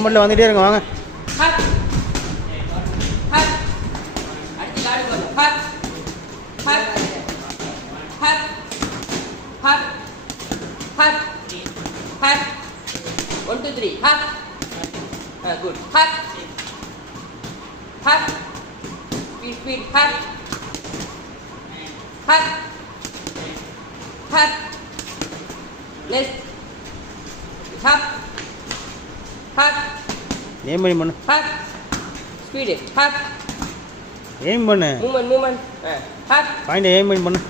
மூமெண்ட்டில் வந்துகிட்டே இருங்க வாங்க. One, two, three. Hut. Good. Hut. Hut. Speed, speed. Hut. Hut. Hut. Next. Hut. Hut. ஏம் பண்ணு. Hut. Speed. Hut. ஏம் பண்ணு. Movement. Hut. Point ஏம் பண்ணு.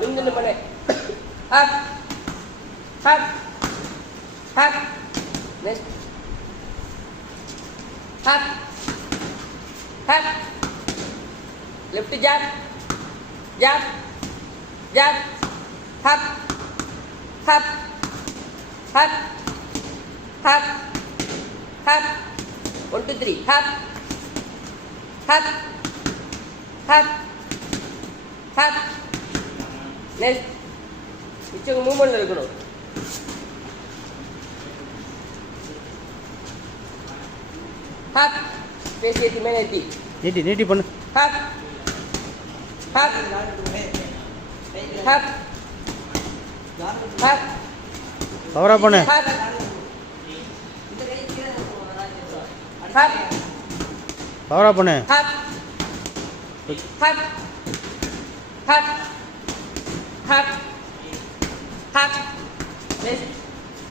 நின்னு பண்ணு. Hut. Hut. Hut. Next. Hut. Hut. Left jab. Jab. Jab. Hut. Hut. Hut. Hut. Hut. 1, 2, 3. Hut. Hut. Hut. Hut. Next. மிச்சம் மூவ்மெண்ட்ல இருக்கணும். Hut. Face ஏத்தி மேல ஏத்தி. நீட்டி பண்ணு. Hut. Hut. Hut. Hut. பவரா பண்ணு. Hut. Hut. பவரா பண்ணு. Hut. Hut. Hut. Hut. Hut. Next.